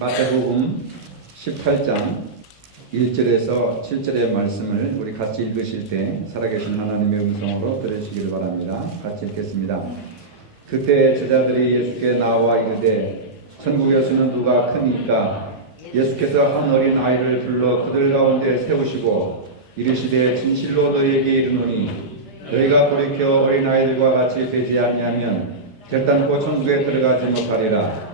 마태복음 18장 1절에서 7절의 말씀을 우리 같이 읽으실 때 살아계신 하나님의 음성으로 들으시기를 바랍니다. 같이 읽겠습니다. 그때 제자들이 예수께 나와 이르되 천국에서는 누가 크니까? 예수께서 한 어린 아이를 불러 그들 가운데 세우시고 이르시되 진실로 너희에게 이르노니 너희가 돌이켜 어린 아이들과 같이 되지 아니하면 결단코 천국에 들어가지 못하리라.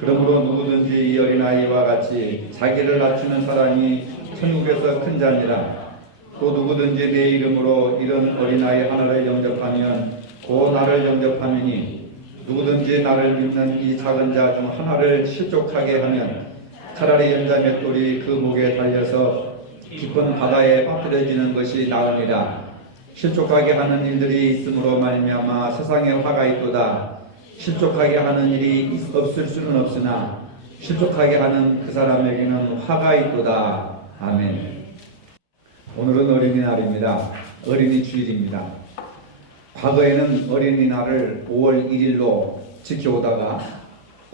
그러므로 누구든지 이 어린아이와 같이 자기를 낮추는 사람이 천국에서 큰 자니라. 또 누구든지 내 이름으로 이런 어린아이 하나를 영접하면 곧 나를 영접하느니 누구든지 나를 믿는 이 작은 자 중 하나를 실족하게 하면 차라리 연자 맷돌이 그 목에 달려서 깊은 바다에 빠뜨려지는 것이 나으니라. 실족하게 하는 일들이 있으므로 말미암아 세상에 화가 있도다. 실족하게 하는 일이 없을 수는 없으나 실족하게 하는 그 사람에게는 화가 있도다. 아멘. 오늘은 어린이날입니다. 어린이 주일입니다. 과거에는 어린이날을 5월 1일로 지켜오다가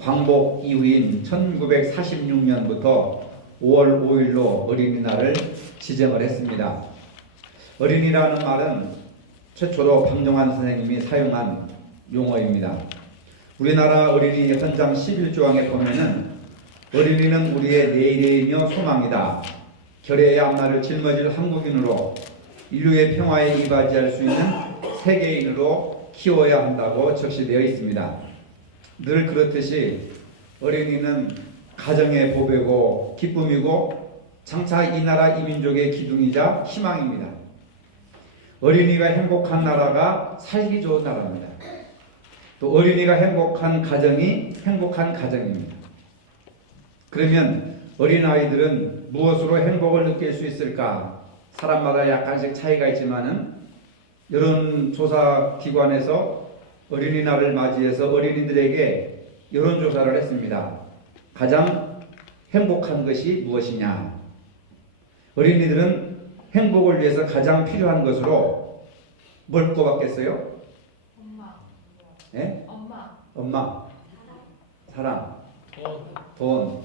광복 이후인 1946년부터 5월 5일로 어린이날을 지정을 했습니다. 어린이라는 말은 최초로 방정환 선생님이 사용한 용어입니다. 우리나라 어린이 헌장 11조항에 보면은 어린이는 우리의 내일이며 소망이다. 결의의 앞날을 짊어질 한국인으로 인류의 평화에 이바지할 수 있는 세계인으로 키워야 한다고 적시되어 있습니다. 늘 그렇듯이 어린이는 가정의 보배고 기쁨이고 장차 이 나라 이 민족의 기둥이자 희망입니다. 어린이가 행복한 나라가 살기 좋은 나라입니다. 또 어린이가 행복한 가정이 행복한 가정입니다. 그러면 어린아이들은 무엇으로 행복을 느낄 수 있을까? 사람마다 약간씩 차이가 있지만은 여론조사기관에서 어린이날을 맞이해서 어린이들에게 여론조사를 했습니다. 가장 행복한 것이 무엇이냐? 어린이들은 행복을 위해서 가장 필요한 것으로 뭘 꼽았겠어요? 예? 엄마, 사랑, 돈,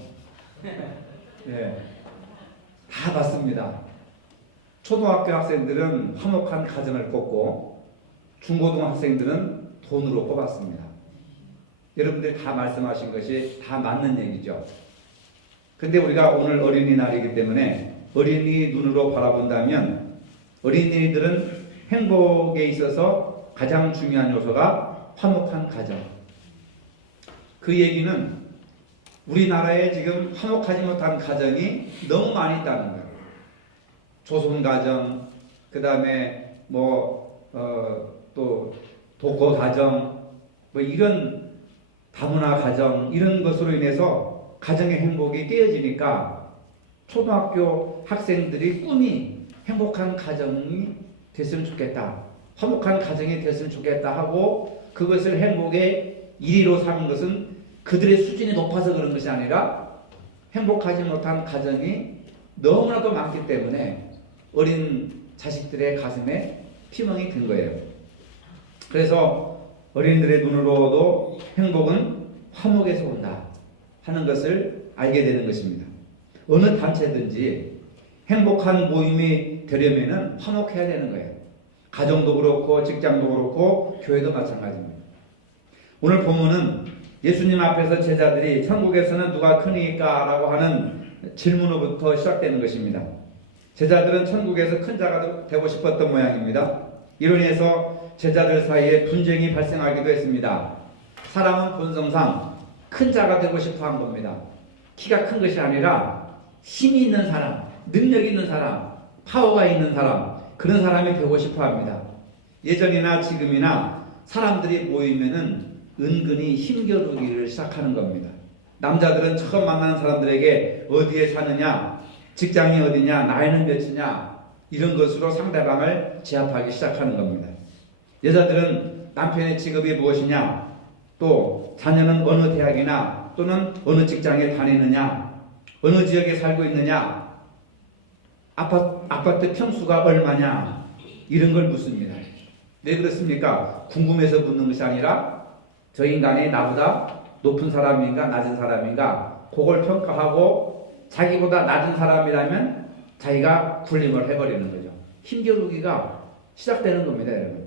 예, 다 받습니다. 초등학교 학생들은 화목한 가정을 꼽고 중고등학생들은 돈으로 꼽았습니다. 여러분들이 다 말씀하신 것이 다 맞는 얘기죠. 근데 우리가 오늘 어린이날이기 때문에 어린이 눈으로 바라본다면 어린이들은 행복에 있어서 가장 중요한 요소가 화목한 가정. 그 얘기는 우리나라에 지금 화목하지 못한 가정이 너무 많이 있다는 거예요. 조손가정, 그 다음에 또 독거가정, 이런 다문화 가정, 이런 것으로 인해서 가정의 행복이 깨어지니까 초등학교 학생들이 꿈이 행복한 가정이 됐으면 좋겠다. 화목한 가정이 됐으면 좋겠다 하고 그것을 행복의 1위로 삼은 것은 그들의 수준이 높아서 그런 것이 아니라 행복하지 못한 가정이 너무나도 많기 때문에 어린 자식들의 가슴에 피멍이 든 거예요. 그래서 어린이들의 눈으로도 행복은 화목에서 온다 하는 것을 알게 되는 것입니다. 어느 단체든지 행복한 모임이 되려면 화목해야 되는 거예요. 가정도 그렇고 직장도 그렇고 교회도 마찬가지입니다. 오늘 본문은 예수님 앞에서 제자들이 천국에서는 누가 크니까? 라고 하는 질문으로부터 시작되는 것입니다. 제자들은 천국에서 큰 자가 되고 싶었던 모양입니다. 이로 인해서 제자들 사이에 분쟁이 발생하기도 했습니다. 사람은 본성상 큰 자가 되고 싶어 한 겁니다. 키가 큰 것이 아니라 힘이 있는 사람, 능력 있는 사람, 파워가 있는 사람, 그런 사람이 되고 싶어 합니다. 예전이나 지금이나 사람들이 모이면은 은근히 힘겨루기를 시작하는 겁니다. 남자들은 처음 만나는 사람들에게 어디에 사느냐, 직장이 어디냐, 나이는 몇이냐, 이런 것으로 상대방을 제압하기 시작하는 겁니다. 여자들은 남편의 직업이 무엇이냐, 또 자녀는 어느 대학이나 또는 어느 직장에 다니느냐, 어느 지역에 살고 있느냐, 아파트 평수가 얼마냐, 이런 걸 묻습니다. 왜 그렇습니까? 궁금해서 묻는 것이 아니라 저 인간이 나보다 높은 사람인가 낮은 사람인가 그걸 평가하고 자기보다 낮은 사람이라면 자기가 군림을 해버리는 거죠. 힘겨루기가 시작되는 겁니다, 여러분.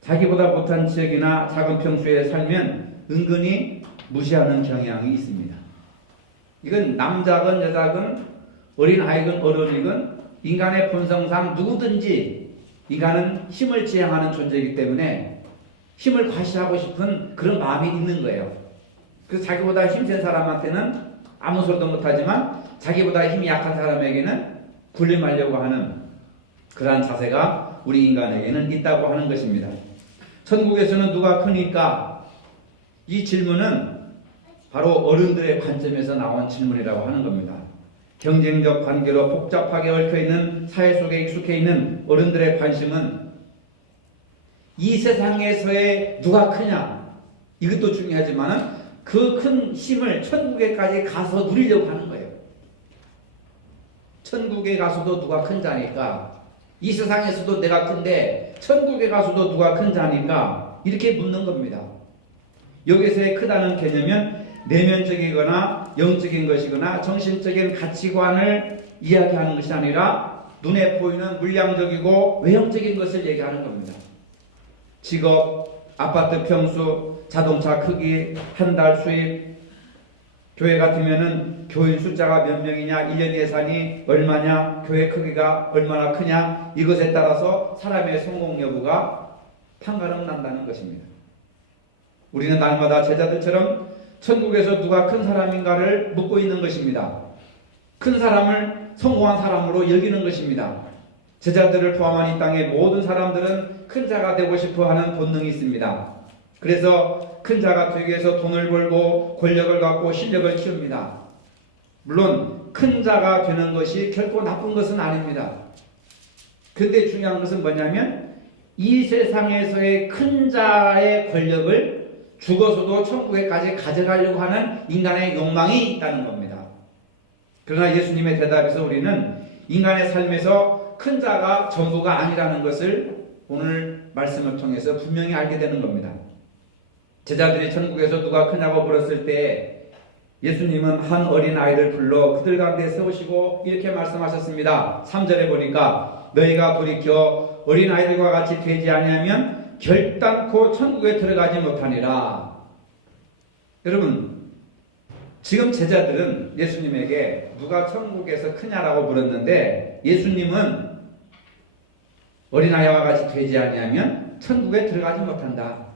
자기보다 못한 지역이나 작은 평수에 살면 은근히 무시하는 경향이 있습니다. 이건 남자건 여자건 어린아이건 어른이건 인간의 본성상 누구든지 인간은 힘을 지향하는 존재이기 때문에 힘을 과시하고 싶은 그런 마음이 있는 거예요. 그래서 자기보다 힘센 사람한테는 아무 소리도 못하지만 자기보다 힘이 약한 사람에게는 군림하려고 하는 그러한 자세가 우리 인간에게는 있다고 하는 것입니다. 천국에서는 누가 크니까? 이 질문은 바로 어른들의 관점에서 나온 질문이라고 하는 겁니다. 경쟁적 관계로 복잡하게 얽혀있는 사회 속에 익숙해 있는 어른들의 관심은 이 세상에서의 누가 크냐, 이것도 중요하지만 그 큰 힘을 천국에까지 가서 누리려고 하는 거예요. 천국에 가서도 누가 큰 자니까, 이 세상에서도 내가 큰데 천국에 가서도 누가 큰 자니까, 이렇게 묻는 겁니다. 여기서의 크다는 개념은 내면적이거나 영적인 것이거나 정신적인 가치관을 이야기하는 것이 아니라 눈에 보이는 물량적이고 외형적인 것을 얘기하는 겁니다. 직업, 아파트 평수, 자동차 크기, 한 달 수입, 교회 같으면은 교인 숫자가 몇 명이냐, 1년 예산이 얼마냐, 교회 크기가 얼마나 크냐, 이것에 따라서 사람의 성공 여부가 판가름 난다는 것입니다. 우리는 날마다 제자들처럼 천국에서 누가 큰 사람인가를 묻고 있는 것입니다. 큰 사람을 성공한 사람으로 여기는 것입니다. 제자들을 포함한 이 땅의 모든 사람들은 큰 자가 되고 싶어 하는 본능이 있습니다. 그래서 큰 자가 되기 위해서 돈을 벌고 권력을 갖고 실력을 키웁니다. 물론 큰 자가 되는 것이 결코 나쁜 것은 아닙니다. 그런데 중요한 것은 뭐냐면 이 세상에서의 큰 자의 권력을 죽어서도 천국에까지 가져가려고 하는 인간의 욕망이 있다는 겁니다. 그러나 예수님의 대답에서 우리는 인간의 삶에서 큰 자가 전부가 아니라는 것을 오늘 말씀을 통해서 분명히 알게 되는 겁니다. 제자들이 천국에서 누가 크냐고 물었을 때 예수님은 한 어린아이를 불러 그들 가운데 세우시고 이렇게 말씀하셨습니다. 3절에 보니까 너희가 돌이켜 어린아이들과 같이 되지 아니하면 결단코 천국에 들어가지 못하니라. 여러분, 지금 제자들은 예수님에게 누가 천국에서 크냐라고 물었는데 예수님은 어린아이와 같이 되지 아니하면 천국에 들어가지 못한다.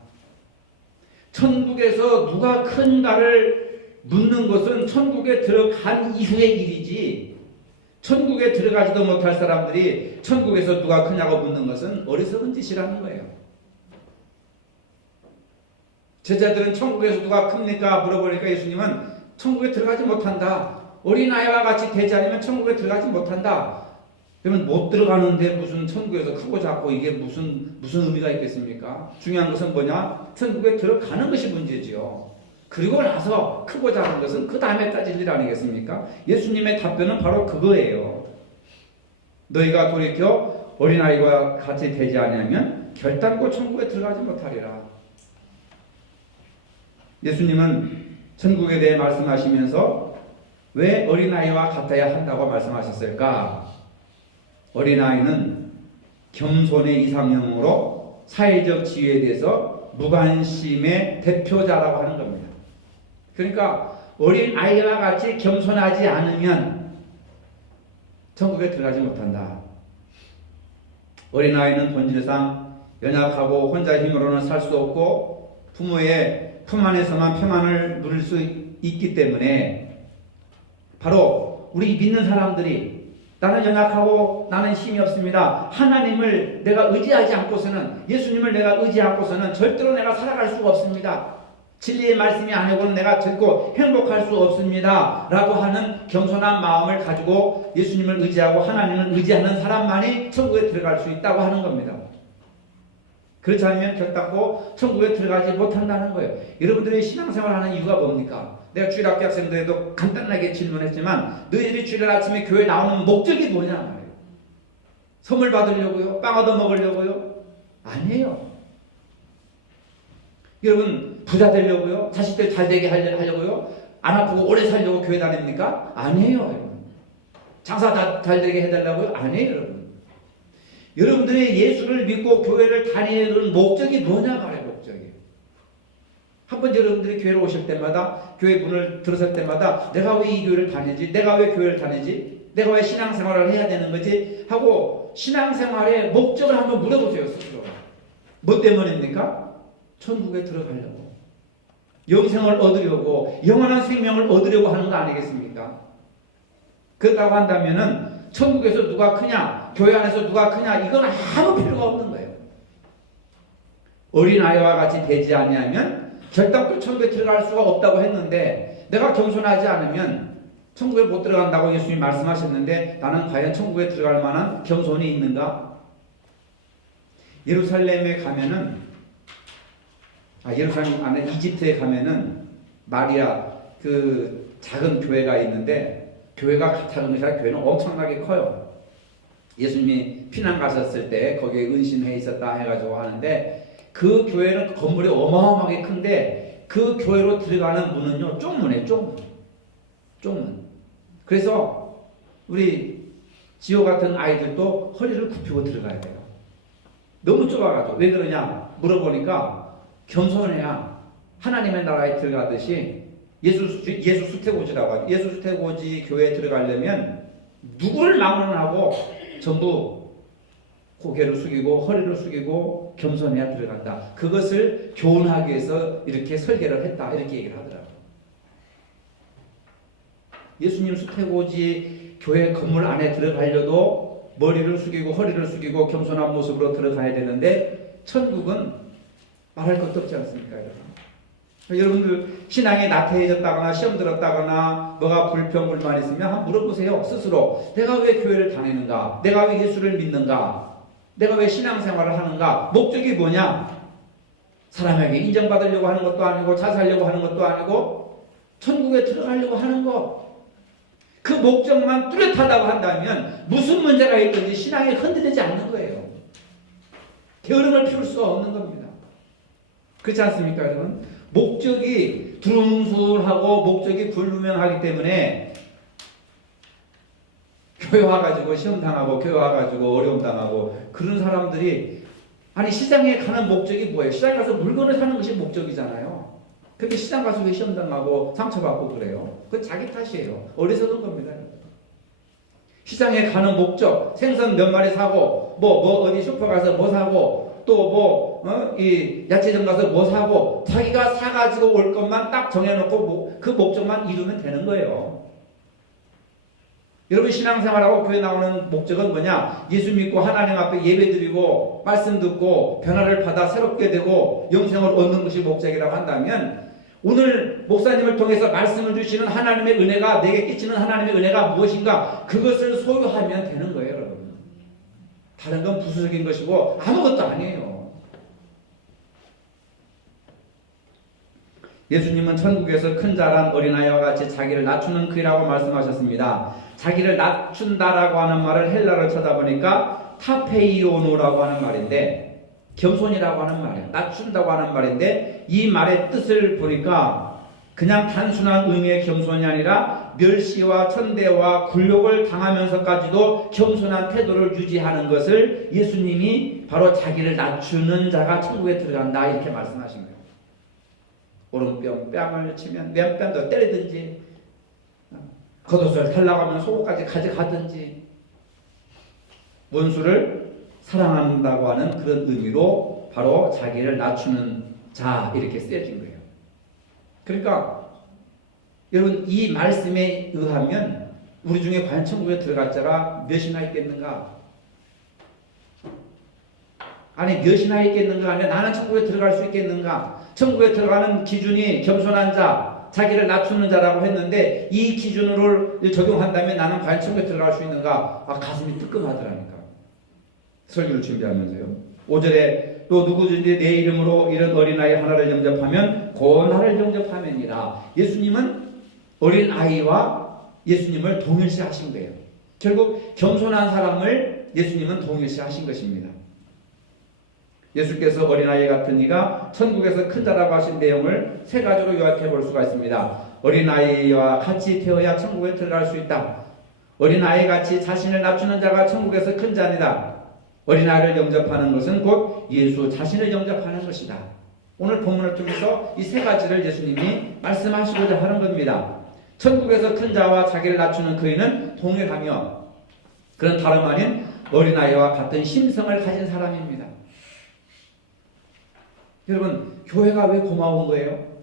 천국에서 누가 큰가를 묻는 것은 천국에 들어간 이후의 일이지, 천국에 들어가지도 못할 사람들이 천국에서 누가 크냐고 묻는 것은 어리석은 짓이라는 거예요. 제자들은 천국에서 누가 큽니까? 물어보니까 예수님은 천국에 들어가지 못한다. 어린아이와 같이 되지 않으면 천국에 들어가지 못한다. 그러면 못 들어가는데 무슨 천국에서 크고 작고 이게 무슨 의미가 있겠습니까? 중요한 것은 뭐냐? 천국에 들어가는 것이 문제지요. 그리고 나서 크고 작은 것은 그 다음에 따질 일 아니겠습니까? 예수님의 답변은 바로 그거예요. 너희가 돌이켜 어린아이와 같이 되지 않으면 결단코 천국에 들어가지 못하리라. 예수님은 천국에 대해 말씀하시면서 왜 어린아이와 같아야 한다고 말씀하셨을까? 어린아이는 겸손의 이상형으로 사회적 지위에 대해서 무관심의 대표자라고 하는 겁니다. 그러니까 어린아이와 같이 겸손하지 않으면 천국에 들어가지 못한다. 어린아이는 본질상 연약하고 혼자 힘으로는 살 수 없고 부모의 품 안에서만 평안을 누릴 수 있기 때문에 바로 우리 믿는 사람들이 나는 연약하고 나는 힘이 없습니다. 하나님을 내가 의지하지 않고서는, 예수님을 내가 의지하지 않고서는 절대로 내가 살아갈 수가 없습니다. 진리의 말씀이 아니고는 내가 듣고 행복할 수 없습니다. 라고 하는 겸손한 마음을 가지고 예수님을 의지하고 하나님을 의지하는 사람만이 천국에 들어갈 수 있다고 하는 겁니다. 그렇지 않으면 결단코 천국에 들어가지 못한다는 거예요. 여러분들이 신앙생활하는 이유가 뭡니까? 내가 주일학교 학생들에도 간단하게 질문했지만 너희들이 주일 아침에 교회 나오는 목적이 뭐냐 말이에요. 선물 받으려고요? 빵 얻어 먹으려고요? 아니에요. 여러분 부자 되려고요? 자식들 잘 되게 하려고요? 안 아프고 오래 살려고 교회 다닙니까? 아니에요, 여러분. 장사 잘 되게 해달라고요? 아니에요, 여러분. 여러분들이 예수를 믿고 교회를 다니는 목적이 뭐냐 말이에요, 목적이. 한번 여러분들이 교회로 오실 때마다, 교회 문을 들었을 때마다 내가 왜 이 교회를 다니지? 내가 왜 교회를 다니지? 내가 왜 신앙생활을 해야 되는 거지? 하고 신앙생활의 목적을 한번 물어보세요, 스스로. 뭐 때문입니까? 천국에 들어가려고. 영생을 얻으려고, 영원한 생명을 얻으려고 하는 거 아니겠습니까? 그렇다고 한다면은 천국에서 누가 크냐, 교회 안에서 누가 크냐, 이건 아무 필요가 없는 거예요. 어린아이와 같이 되지 아니하면 결단코 천국에 들어갈 수가 없다고 했는데, 내가 겸손하지 않으면 천국에 못 들어간다고 예수님이 말씀하셨는데, 나는 과연 천국에 들어갈 만한 겸손이 있는가? 예루살렘에 가면은, 예루살렘 안에 이집트에 가면은 마리아 그 작은 교회가 있는데, 교회가 작은 것이 아니라 교회는 엄청나게 커요. 예수님이 피난 가셨을 때 거기에 은신해 있었다 해가지고 하는데, 그 교회는 건물이 어마어마하게 큰데 그 교회로 들어가는 문은요, 쪽문이에요. 쪽문. 그래서 우리 지호 같은 아이들도 허리를 굽히고 들어가야 돼요. 너무 좁아가지고. 왜 그러냐 물어보니까, 겸손해야 하나님의 나라에 들어가듯이, 예수 수태고지라고 하죠. 예수 수태고지 교회에 들어가려면 누구를 막론하고 전부 고개를 숙이고 허리를 숙이고 겸손해야 들어간다. 그것을 교훈하기 위해서 이렇게 설계를 했다, 이렇게 얘기를 하더라고요. 예수님 수태고지 교회 건물 안에 들어가려도 머리를 숙이고 허리를 숙이고 겸손한 모습으로 들어가야 되는데, 천국은 말할 것도 없지 않습니까, 여러분? 여러분들 신앙이 나태해졌다거나 시험 들었다거나 뭐가 불평불만 있으면 한번 물어보세요, 스스로. 내가 왜 교회를 다니는가? 내가 왜 예수를 믿는가? 내가 왜 신앙생활을 하는가? 목적이 뭐냐? 사람에게 인정받으려고 하는 것도 아니고 자살하려고 하는 것도 아니고 천국에 들어가려고 하는 것. 그 목적만 뚜렷하다고 한다면 무슨 문제가 있든지 신앙이 흔들리지 않는 거예요. 게으름을 피울 수가 없는 겁니다. 그렇지 않습니까, 여러분? 목적이 두루뭉술하고 목적이 불분명하기 때문에 교회 와가지고 시험 당하고 교회 와가지고 어려움 당하고 그런 사람들이, 아니 시장에 가는 목적이 뭐예요? 시장에 가서 물건을 사는 것이 목적이잖아요. 근데 시장 가서 왜 시험 당하고 상처받고 그래요? 그건 자기 탓이에요. 어리석은 겁니다. 시장에 가는 목적, 생선 몇 마리 사고 뭐 어디 슈퍼 가서 뭐 사고 또 이 야채점 가서 뭐 사고, 자기가 사가지고 올 것만 딱 정해놓고 그 목적만 이루면 되는 거예요. 여러분 신앙생활하고 교회 나오는 목적은 뭐냐? 예수 믿고 하나님 앞에 예배드리고 말씀 듣고 변화를 받아 새롭게 되고 영생을 얻는 것이 목적이라고 한다면, 오늘 목사님을 통해서 말씀을 주시는 하나님의 은혜가, 내게 끼치는 하나님의 은혜가 무엇인가, 그것을 소유하면 되는 거예요, 여러분. 다른 건 부수적인 것이고 아무것도 아니에요. 예수님은 천국에서 큰 자란 어린아이와 같이 자기를 낮추는 그이라고 말씀하셨습니다. 자기를 낮춘다라고 하는 말을 헬라어로 쳐다보니까 타페이오노라고 하는 말인데, 겸손이라고 하는 말이에요. 낮춘다고 하는 말인데, 이 말의 뜻을 보니까 그냥 단순한 의미의 겸손이 아니라 멸시와 천대와 굴욕을 당하면서까지도 겸손한 태도를 유지하는 것을 예수님이 바로 자기를 낮추는 자가 천국에 들어간다, 이렇게 말씀하신 거예요. 오른뺨 뺨을 치면 왼뺨도 때리든지, 겉옷을 탈락하면 속옷까지 가져가든지, 원수를 사랑한다고 하는 그런 의미로 바로 자기를 낮추는 자, 이렇게 쓰여진 거예요. 그러니까 여러분, 이 말씀에 의하면 우리 중에 과연 천국에 들어갈 자가 몇이나 있겠는가? 아니 몇이나 있겠는가 아니라 나는 천국에 들어갈 수 있겠는가? 천국에 들어가는 기준이 겸손한 자, 자기를 낮추는 자라고 했는데, 이 기준으로 적용한다면 나는 과연 천국에 들어갈 수 있는가? 가슴이 뜨끔하더라니까. 설교를 준비하면서요. 5절에 또 누구든지 내 이름으로 이런 어린아이 하나를 영접하면 곧 나를 영접하면이라. 예수님은 어린아이와 예수님을 동일시하신 거예요. 결국 겸손한 사람을 예수님은 동일시하신 것입니다. 예수께서 어린아이 같은 이가 천국에서 큰 자라고 하신 내용을 세 가지로 요약해 볼 수가 있습니다. 어린아이와 같이 되어야 천국에 들어갈 수 있다. 어린아이같이 자신을 낮추는 자가 천국에서 큰 자니다. 어린아이를 영접하는 것은 곧 예수 자신을 영접하는 것이다. 오늘 본문을 통해서 이 세 가지를 예수님이 말씀하시고자 하는 겁니다. 천국에서 큰 자와 자기를 낮추는 그이는 동일하며 그런 다름 아닌 어린아이와 같은 심성을 가진 사람입니다. 여러분, 교회가 왜 고마운 거예요?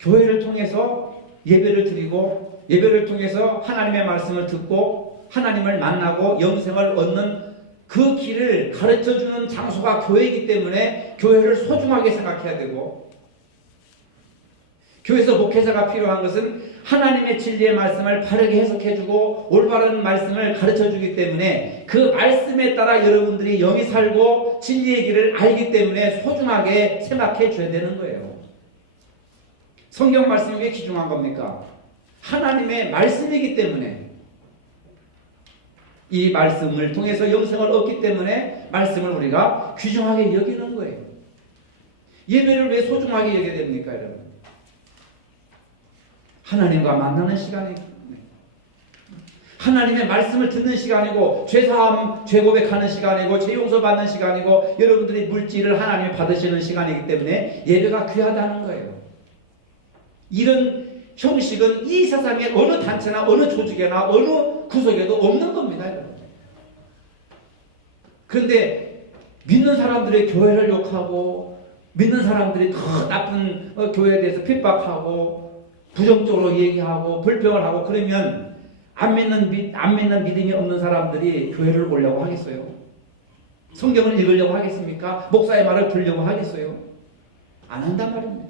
교회를 통해서 예배를 드리고 예배를 통해서 하나님의 말씀을 듣고 하나님을 만나고 영생을 얻는 그 길을 가르쳐주는 장소가 교회이기 때문에 교회를 소중하게 생각해야 되고, 교회에서 목회자가 필요한 것은 하나님의 진리의 말씀을 바르게 해석해주고 올바른 말씀을 가르쳐주기 때문에 그 말씀에 따라 여러분들이 영이 살고 진리의 길을 알기 때문에 소중하게 생각해 줘야 되는 거예요. 성경 말씀이 왜 귀중한 겁니까? 하나님의 말씀이기 때문에, 이 말씀을 통해서 영생을 얻기 때문에 말씀을 우리가 귀중하게 여기는 거예요. 예배를 왜 소중하게 여겨야 됩니까, 여러분? 하나님과 만나는 시간이기 때문에, 하나님의 말씀을 듣는 시간이고 죄사함, 죄고백하는 시간이고 죄용서 받는 시간이고 여러분들이 물질을 하나님이 받으시는 시간이기 때문에 예배가 귀하다는 거예요. 이런 형식은 이 세상에 어느 단체나 어느 조직에나 어느 구석에도 없는 겁니다, 여러분. 그런데 믿는 사람들의 교회를 욕하고 믿는 사람들이 더 나쁜 교회에 대해서 핍박하고 부정적으로 얘기하고 불평을 하고 그러면 안 믿는 믿음이 없는 사람들이 교회를 오려고 하겠어요? 성경을 읽으려고 하겠습니까? 목사의 말을 들으려고 하겠어요? 안 한단 말입니다.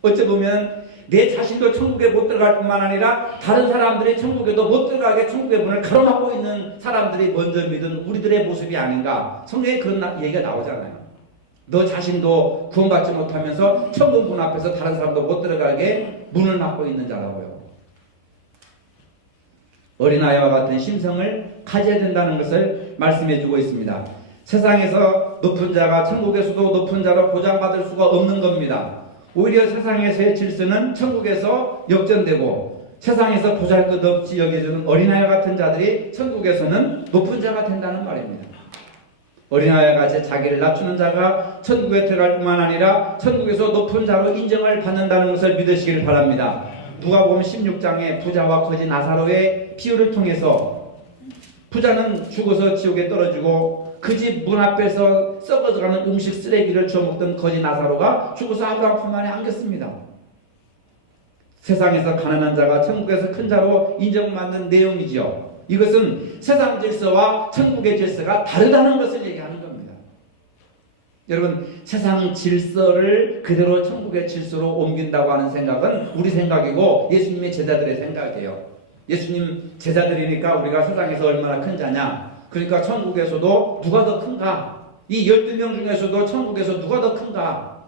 어찌 보면 내 자신도 천국에 못 들어갈 뿐만 아니라 다른 사람들이 천국에도 못 들어가게 천국의 문을 가로막고 있는 사람들이 먼저 믿은 우리들의 모습이 아닌가. 성경에 그런 얘기가 나오잖아요. 너 자신도 구원받지 못하면서 천국 문 앞에서 다른 사람도 못 들어가게 문을 막고 있는 자라고요. 어린아이와 같은 심성을 가져야 된다는 것을 말씀해 주고 있습니다. 세상에서 높은 자가 천국에서도 높은 자로 보장받을 수가 없는 겁니다. 오히려 세상에서의 질서는 천국에서 역전되고 세상에서 보잘것없이 여겨지는 어린아이와 같은 자들이 천국에서는 높은 자가 된다는 말입니다. 어린아이와 같이 자기를 낮추는 자가 천국에 들어갈 뿐만 아니라 천국에서 높은 자로 인정을 받는다는 것을 믿으시길 바랍니다. 누가복음 16장에 부자와 거지 나사로의 비유를 통해서 부자는 죽어서 지옥에 떨어지고 그 집 문 앞에서 썩어져가는 음식 쓰레기를 주워먹던 거지 나사로가 죽어서 아브라함 품 안에 안겼습니다. 세상에서 가난한 자가 천국에서 큰 자로 인정받는 내용이죠. 이것은 세상 질서와 천국의 질서가 다르다는 것을 얘기하는 겁니다. 여러분, 세상 질서를 그대로 천국의 질서로 옮긴다고 하는 생각은 우리 생각이고 예수님의 제자들의 생각이에요. 예수님 제자들이니까 우리가 세상에서 얼마나 큰 자냐, 그러니까 천국에서도 누가 더 큰가? 이 12명 중에서도 천국에서 누가 더 큰가?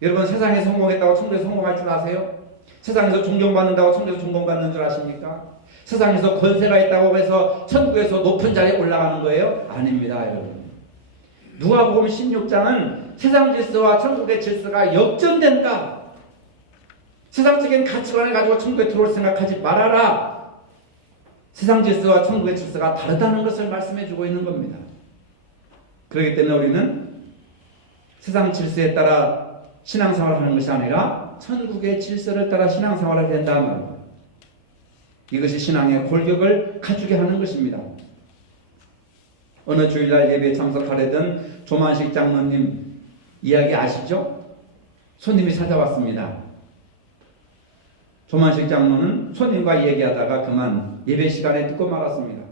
여러분, 세상에 성공했다고 천국에서 성공할 줄 아세요? 세상에서 존경받는다고 천국에서 존경받는 줄 아십니까? 세상에서 권세가 있다고 해서 천국에서 높은 자리에 올라가는 거예요? 아닙니다, 여러분. 누가복음 16장은 세상 질서와 천국의 질서가 역전된다. 세상적인 가치관을 가지고 천국에 들어올 생각하지 말아라. 세상 질서와 천국의 질서가 다르다는 것을 말씀해 주고 있는 겁니다. 그렇기 때문에 우리는 세상 질서에 따라 신앙생활을 하는 것이 아니라 천국의 질서를 따라 신앙생활을 된다면 이것이 신앙의 골격을 갖추게 하는 것입니다. 어느 주일날 예배에 참석하려던 조만식 장로님 이야기 아시죠? 손님이 찾아왔습니다. 조만식 장로는 손님과 얘기하다가 그만 예배 시간에 듣고 말았습니다.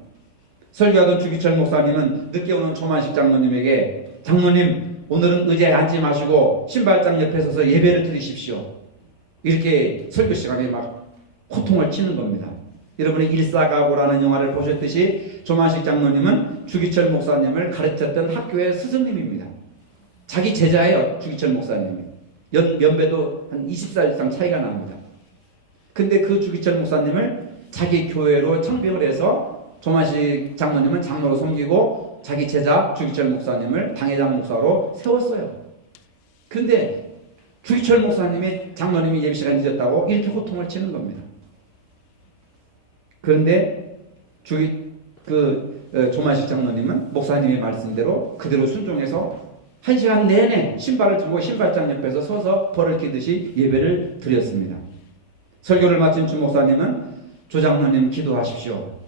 설교하던 주기철 목사님은 늦게 오는 조만식 장로님에게 장로님, 오늘은 의자에 앉지 마시고 신발장 옆에 서서 예배를 드리십시오. 이렇게 설교 시간에 막 호통을 치는 겁니다. 여러분이 일사각오라는 영화를 보셨듯이 조만식 장로님은 주기철 목사님을 가르쳤던 학교의 스승님입니다. 자기 제자예요, 주기철 목사님이. 연배도 한 20살 이상 차이가 납니다. 근데 그 주기철 목사님을 자기 교회로 청빙을 해서 조만식 장로님은 장로로 섬기고 자기 제자 주기철 목사님을 당회장 목사로 세웠어요. 근데 주기철 목사님이 장로님이 예배 시간 늦었다고 이렇게 호통을 치는 겁니다. 그런데 조만식 장로님은 목사님의 말씀대로 그대로 순종해서 1시간 내내 신발을 들고 신발장 옆에서 서서 벌을 끼듯이 예배를 드렸습니다. 설교를 마친 주 목사님은 조 장로님 기도하십시오.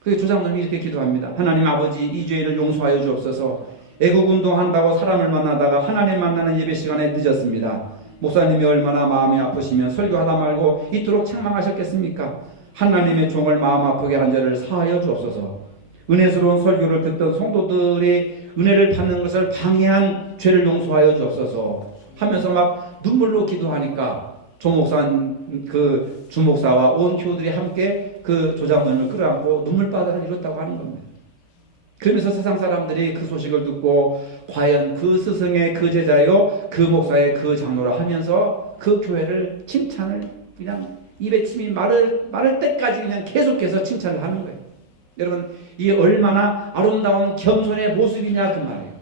그 조 장로님이 이렇게 기도합니다. 하나님 아버지, 이 죄를 용서하여 주옵소서. 애국운동 한다고 사람을 만나다가 하나님 만나는 예배 시간에 늦었습니다. 목사님이 얼마나 마음이 아프시면 설교하다 말고 이토록 책망하셨겠습니까? 하나님의 종을 마음 아프게 한 자를 사하여 주옵소서. 은혜스러운 설교를 듣던 성도들의 은혜를 받는 것을 방해한 죄를 용서하여 주옵소서 하면서 막 눈물로 기도하니까 주 목사와 온 교우들이 함께 그 조장관을 끌어안고 눈물바다를 이뤘다고 하는 겁니다. 그러면서 세상 사람들이 그 소식을 듣고 과연 그 스승의 그 제자요 그 목사의 그 장로라 하면서 그 교회를 칭찬을 그냥 입에 침이 마를 때까지 그냥 계속해서 칭찬을 하는 거예요. 여러분, 이게 얼마나 아름다운 겸손의 모습이냐 그 말이에요.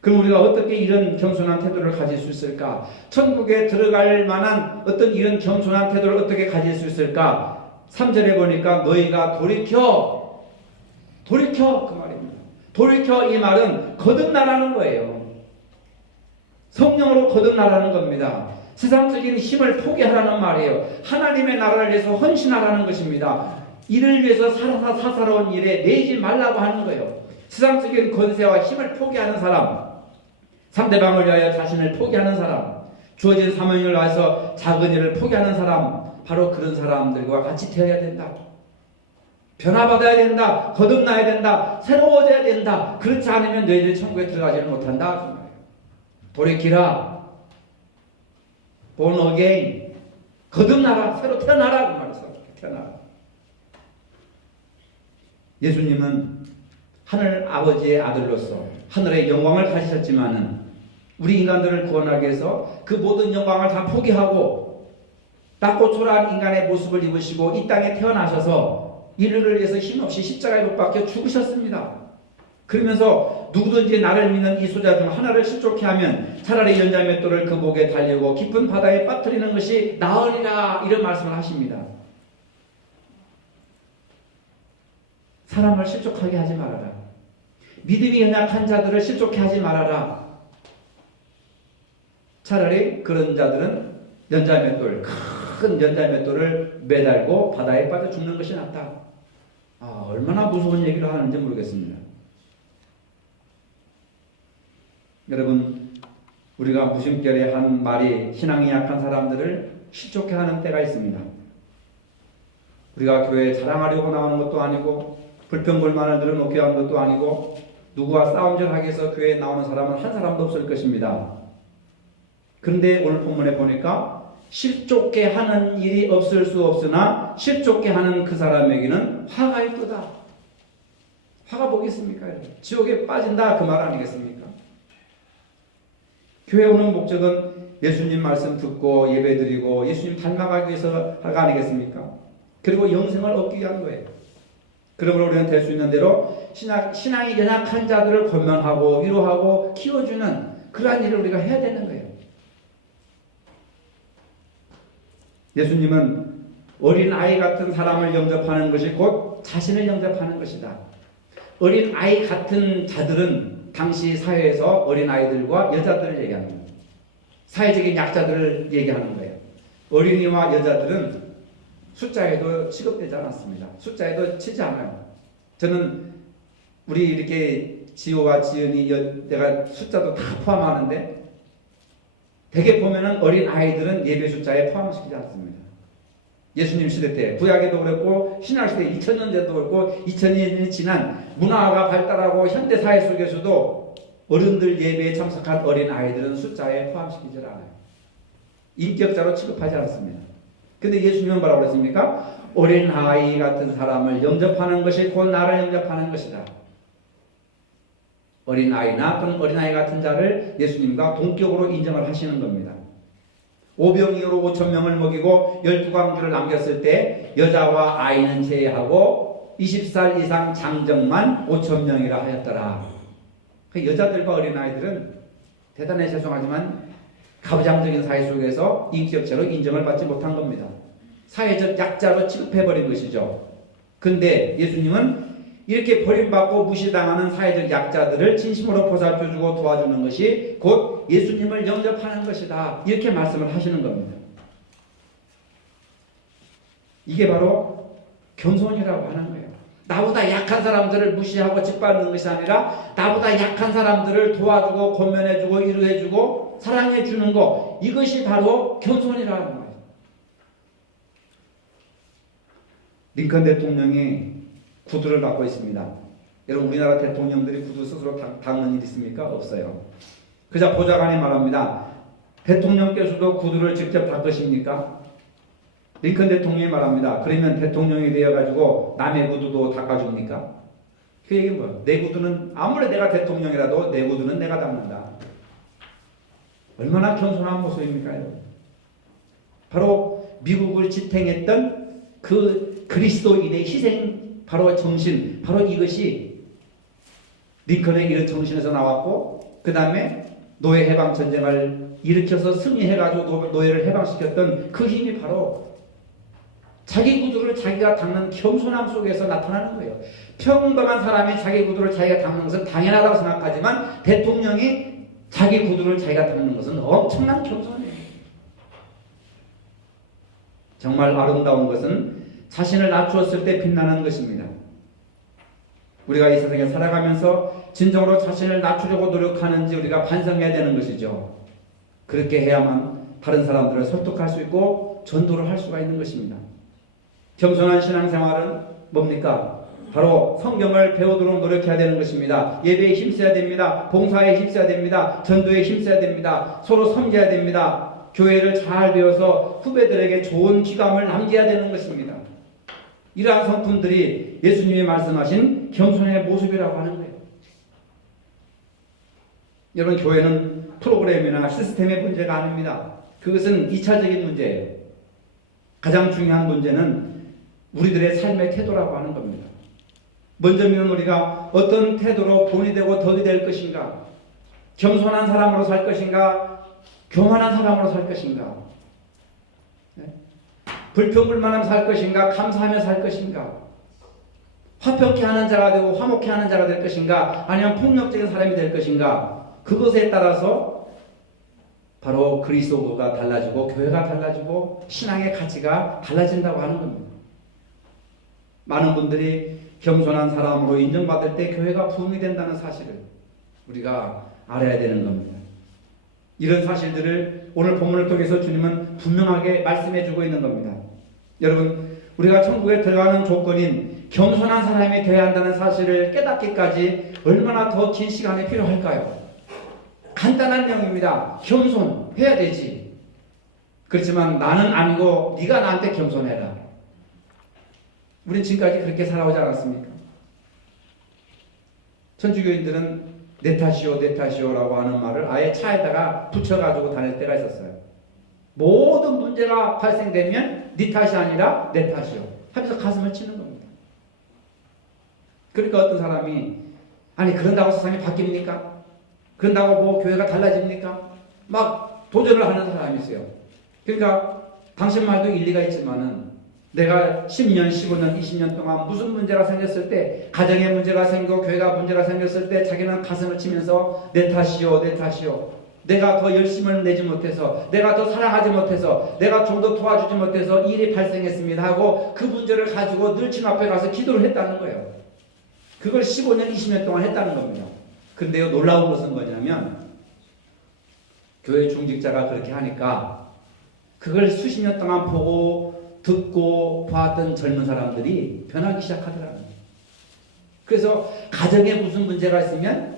그럼 우리가 어떻게 이런 겸손한 태도를 가질 수 있을까? 천국에 들어갈 만한 어떤 이런 겸손한 태도를 어떻게 가질 수 있을까? 3절에 보니까 너희가 돌이켜 그 말입니다. 돌이켜 이 말은 거듭나라는 거예요. 성령으로 거듭나라는 겁니다. 세상적인 힘을 포기하라는 말이에요. 하나님의 나라를 위해서 헌신하라는 것입니다. 이를 위해서 사사로운 일에 내지 말라고 하는 거예요. 세상적인 권세와 힘을 포기하는 사람, 상대방을 위하여 자신을 포기하는 사람, 주어진 사명을 위해서 작은 일을 포기하는 사람, 바로 그런 사람들과 같이 되어야 된다. 변화받아야 된다. 거듭나야 된다. 새로워져야 된다. 그렇지 않으면 너희들 천국에 들어가지는 못한다. 돌이키라. born again. 거듭나라. 새로 태어나라. 그 말이죠. 태어나라. 예수님은 하늘 아버지의 아들로서 하늘의 영광을 가지셨지만은 우리 인간들을 구원하기 위해서 그 모든 영광을 다 포기하고 낮고 초라한 인간의 모습을 입으시고 이 땅에 태어나셔서 인류를 위해서 힘없이 십자가에 못 박혀 죽으셨습니다. 그러면서 누구든지 나를 믿는 이 소자 중 하나를 실족해 하면 차라리 연자맷돌을 그 목에 달리고 깊은 바다에 빠뜨리는 것이 나으리라 이런 말씀을 하십니다. 사람을 실족하게 하지 말아라. 믿음이 연약한 자들을 실족해 하지 말아라. 차라리 그런 자들은 연자맷돌, 큰 연자맷돌을 매달고 바다에 빠져 죽는 것이 낫다. 얼마나 무서운 얘기를 하는지 모르겠습니다. 여러분, 우리가 무심결에 한 말이 신앙이 약한 사람들을 실족해 하는 때가 있습니다. 우리가 교회에 자랑하려고 나오는 것도 아니고 불평불만을 늘어놓게 하는 것도 아니고 누구와 싸움질하기 위해서 교회에 나오는 사람은 한 사람도 없을 것입니다. 그런데 오늘 본문에 보니까 실족게 하는 일이 없을 수 없으나 실족게 하는 그 사람에게는 화가 있도다. 화가 뭐겠습니까? 지옥에 빠진다 그 말 아니겠습니까? 교회 오는 목적은 예수님 말씀 듣고 예배드리고 예수님 닮아가기 위해서가 아니겠습니까? 그리고 영생을 얻기 위한 거예요. 그러므로 우리는 될 수 있는 대로 신앙이 연약한 자들을 권면하고 위로하고 키워주는 그러한 일을 우리가 해야 되는 거예요. 예수님은 어린 아이 같은 사람을 영접하는 것이 곧 자신을 영접하는 것이다. 어린 아이 같은 자들은 당시 사회에서 어린 아이들과 여자들을 얘기하는 거예요. 사회적인 약자들을 얘기하는 거예요. 어린이와 여자들은 숫자에도 취급되지 않았습니다. 숫자에도 치지 않아요. 저는 우리 이렇게 지호와 지은이 내가 숫자도 다 포함하는데 대개 보면은 어린 아이들은 예배 숫자에 포함시키지 않습니다. 예수님 시대 때 구약에도 그랬고 신약 시대 2000년 전도 그렇고 2000년이 지난 문화가 발달하고 현대 사회 속에서도 어른들 예배에 참석한 어린 아이들은 숫자에 포함시키지 않아요. 인격자로 취급하지 않습니다. 근데 예수님은 뭐라고 그랬습니까? 어린 아이 같은 사람을 영접하는 것이 곧 나를 영접하는 것이다. 어린 아이나 또는 어린아이 같은 자를 예수님과 동격으로 인정을 하시는 겁니다. 오병이어로 5,000명을 먹이고 12광주를 남겼을 때 여자와 아이는 제외하고 20살 이상 장정만 5,000명이라 하였더라. 그 여자들과 어린아이들은 대단히 죄송하지만 가부장적인 사회 속에서 인격체로 인정을 받지 못한 겁니다. 사회적 약자로 취급해버린 것이죠. 근데 예수님은 이렇게 버림받고 무시당하는 사회적 약자들을 진심으로 보살펴주고 도와주는 것이 곧 예수님을 영접하는 것이다. 이렇게 말씀을 하시는 겁니다. 이게 바로 겸손이라고 하는 거예요. 나보다 약한 사람들을 무시하고 짓밟는 것이 아니라 나보다 약한 사람들을 도와주고 권면해주고 위로해주고 사랑해주는 것, 이것이 바로 겸손이라는 거예요. 링컨 대통령이 구두를 갖고 있습니다. 여러분, 우리나라 대통령들이 구두 스스로 닦는 일 있습니까? 없어요. 그저 보좌관이 말합니다. 대통령께서도 구두를 직접 닦으십니까? 링컨 대통령이 말합니다. 그러면 대통령이 되어가지고 남의 구두도 닦아줍니까? 그 얘기는 뭐예요? 내 구두는 아무리 내가 대통령이라도 내 구두는 내가 닦는다. 얼마나 겸손한 모습입니까? 바로 미국을 지탱했던 그 그리스도인의 희생, 바로 정신, 바로 이것이 링컨의 이런 정신에서 나왔고, 그 다음에 노예 해방 전쟁을 일으켜서 승리해가지고 노예를 해방시켰던 그 힘이 바로 자기 구두를 자기가 닦는 겸손함 속에서 나타나는 거예요. 평범한 사람이 자기 구두를 자기가 닦는 것은 당연하다고 생각하지만 대통령이 자기 구두를 자기가 닦는 것은 엄청난 겸손이에요. 정말 아름다운 것은 자신을 낮추었을 때 빛나는 것입니다. 우리가 이 세상에 살아가면서 진정으로 자신을 낮추려고 노력하는지 우리가 반성해야 되는 것이죠. 그렇게 해야만 다른 사람들을 설득할 수 있고 전도를 할 수가 있는 것입니다. 겸손한 신앙생활은 뭡니까? 바로 성경을 배우도록 노력해야 되는 것입니다. 예배에 힘써야 됩니다. 봉사에 힘써야 됩니다. 전도에 힘써야 됩니다. 서로 섬겨야 됩니다. 교회를 잘 배워서 후배들에게 좋은 귀감을 남겨야 되는 것입니다. 이러한 성품들이 예수님이 말씀하신 겸손의 모습이라고 하는 거예요. 여러분, 교회는 프로그램이나 시스템의 문제가 아닙니다. 그것은 2차적인 문제예요. 가장 중요한 문제는 우리들의 삶의 태도라고 하는 겁니다. 먼저는 우리가 어떤 태도로 본이 되고 덕이 될 것인가? 겸손한 사람으로 살 것인가? 교만한 사람으로 살 것인가? 네? 불평불만하며 살 것인가? 감사하며 살 것인가? 화평케 하는 자가 되고 화목케 하는 자가 될 것인가? 아니면 폭력적인 사람이 될 것인가? 그것에 따라서 바로 그리스도가 달라지고 교회가 달라지고 신앙의 가치가 달라진다고 하는 겁니다. 많은 분들이 겸손한 사람으로 인정받을 때 교회가 부흥이 된다는 사실을 우리가 알아야 되는 겁니다. 이런 사실들을 오늘 본문을 통해서 주님은 분명하게 말씀해주고 있는 겁니다. 여러분, 우리가 천국에 들어가는 조건인 겸손한 사람이 되어야 한다는 사실을 깨닫기까지 얼마나 더 긴 시간이 필요할까요? 간단한 내용입니다. 겸손해야 되지. 그렇지만 나는 아니고 네가 나한테 겸손해라. 우린 지금까지 그렇게 살아오지 않았습니까? 천주교인들은 내 탓이오 내 탓이오라고 하는 말을 아예 차에다가 붙여가지고 다닐 때가 있었어요. 모든 문제가 발생되면 네 탓이 아니라 내 탓이오 하면서 가슴을 치는 겁니다. 그러니까 어떤 사람이 아니 그런다고 세상이 바뀝니까? 그런다고 뭐 교회가 달라집니까? 막 도전을 하는 사람이 있어요. 그러니까 당신 말도 일리가 있지만은 내가 10년, 15년, 20년 동안 무슨 문제가 생겼을 때, 가정에 문제가 생기고 교회가 문제가 생겼을 때 자기는 가슴을 치면서 내 탓이요, 내 탓이요. 내가 더 열심을 내지 못해서, 내가 더 사랑하지 못해서, 내가 좀 더 도와주지 못해서 일이 발생했습니다 하고 그 문제를 가지고 늘 주님 앞에 가서 기도를 했다는 거예요. 그걸 15년, 20년 동안 했다는 겁니다. 근데요, 놀라운 것은 뭐냐면 교회 중직자가 그렇게 하니까 그걸 수십 년 동안 보고 듣고 봤던 젊은 사람들이 변하기 시작하더라고요. 그래서 가정에 무슨 문제가 있으면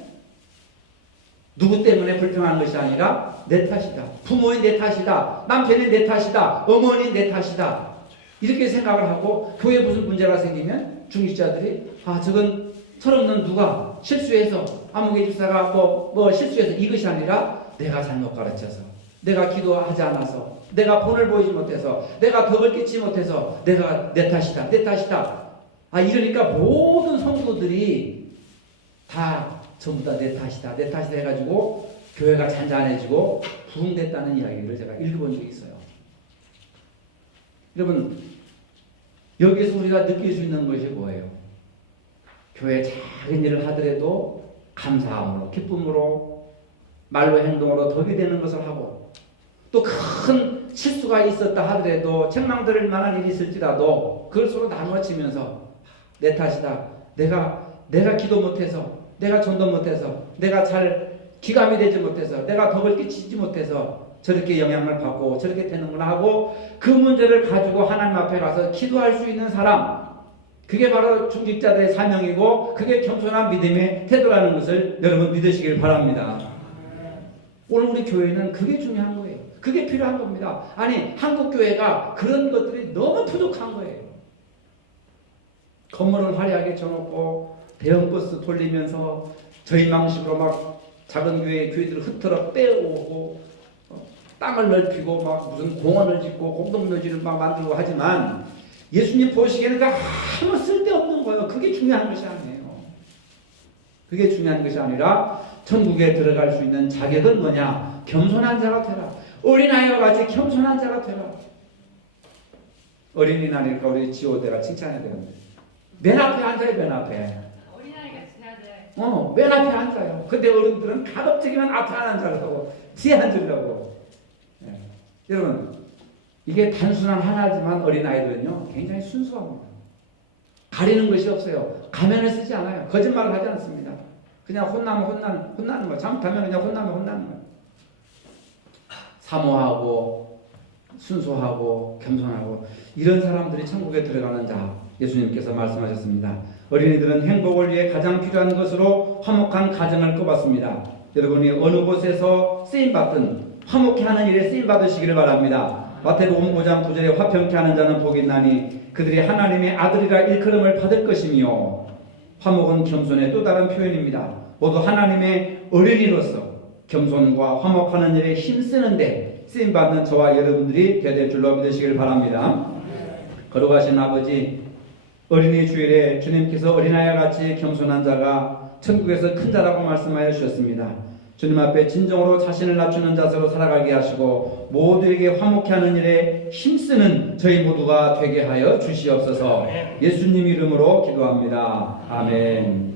누구 때문에 불평하는 것이 아니라 내 탓이다. 부모인 내 탓이다. 남편인 내 탓이다. 어머니인 내 탓이다. 이렇게 생각을 하고 교회에 무슨 문제가 생기면 중직자들이 저건 철없는 누가 실수해서 아무개 집사가 뭐 실수해서 이것이 아니라 내가 잘못 가르쳐서 내가 기도하지 않아서 내가 본을 보이지 못해서 내가 덕을 끼치지 못해서 내가 내 탓이다. 내 탓이다. 이러니까 모든 성도들이 다 전부 다 내 탓이다. 내 탓이다 해가지고 교회가 잔잔해지고 부흥됐다는 이야기를 제가 읽어본 적이 있어요. 여러분, 여기서 우리가 느낄 수 있는 것이 뭐예요? 교회 작은 일을 하더라도 감사함으로, 기쁨으로, 말로 행동으로 덕이 되는 것을 하고, 또 큰 실수가 있었다 하더라도 책망 들을 만한 일이 있을지라도 그걸 서로 나누어지면서 내 탓이다. 내가 기도 못해서, 내가 전도 못해서, 내가 잘 기감이 되지 못해서, 내가 덕을 끼치지 못해서 저렇게 영향을 받고 저렇게 되는구나 하고 그 문제를 가지고 하나님 앞에 가서 기도할 수 있는 사람, 그게 바로 중직자들의 사명이고 그게 겸손한 믿음의 태도라는 것을 여러분 믿으시길 바랍니다. 오늘 우리 교회는 그게 중요한 거예요. 그게 필요한 겁니다. 아니, 한국 교회가 그런 것들이 너무 부족한 거예요. 건물을 화려하게 쳐놓고 대형 버스 돌리면서 저희 방식으로 막 작은 교회들을 흩어러 빼오고 땅을 넓히고 막 무슨 공원을 짓고 공동묘지를 막 만들고 하지만 예수님 보시기에는 그 아무 쓸데없는 거예요. 그게 중요한 것이 아니에요. 그게 중요한 것이 아니라 천국에 들어갈 수 있는 자격은 뭐냐? 겸손한 자가 되라. 어린아이와 같이 겸손한 자가 되라. 어린이날이니까 우리 지호대가 칭찬해야 되는데 맨 앞에 앉아요. 맨 앞에. 어린아이가 지나야 돼. 맨 앞에 앉아요. 근데 어른들은 가급적이면 앞에 안 앉으려고 뒤에 앉으려고. 여러분, 이게 단순한 하나지만 어린아이들은요 굉장히 순수합니다. 가리는 것이 없어요. 가면을 쓰지 않아요. 거짓말을 하지 않습니다. 그냥 혼나는 거. 잘못하면 그냥 혼나는 거예요. 사모하고 순수하고 겸손하고 이런 사람들이 천국에 들어가는 자, 예수님께서 말씀하셨습니다. 어린이들은 행복을 위해 가장 필요한 것으로 화목한 가정을 꼽았습니다. 여러분이 어느 곳에서 쓰임받든 화목해 하는 일에 쓰임받으시기를 바랍니다. 마태복음 5장 9절에 화평케 하는 자는 복이 있나니 그들이 하나님의 아들이라 일컬음을 받을 것이며, 화목은 겸손의 또 다른 표현입니다. 모두 하나님의 어린이로서 겸손과 화목하는 일에 힘쓰는데 쓰임받는 저와 여러분들이 되어야 될 줄로 믿으시길 바랍니다. 거룩하신 아버지, 어린이 주일에 주님께서 어린아이와 같이 겸손한 자가 천국에서 큰 자라고 말씀하여 주셨습니다. 주님 앞에 진정으로 자신을 낮추는 자세로 살아가게 하시고 모두에게 화목케 하는 일에 힘쓰는 저희 모두가 되게 하여 주시옵소서. 예수님 이름으로 기도합니다. 아멘.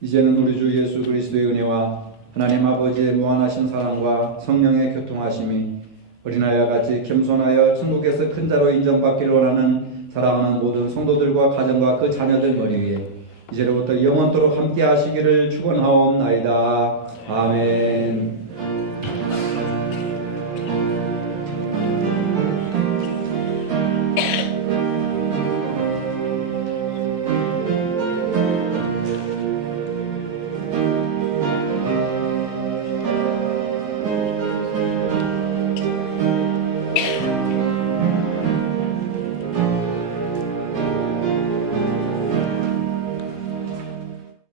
이제는 우리 주 예수 그리스도의 은혜와 하나님 아버지의 무한하신 사랑과 성령의 교통하심이 어린아이와 같이 겸손하여 천국에서 큰 자로 인정받기를 원하는 사랑하는 모든 성도들과 가정과 그 자녀들 머리 위에 이제로부터 영원토록 함께 하시기를 축원하옵나이다. 아멘.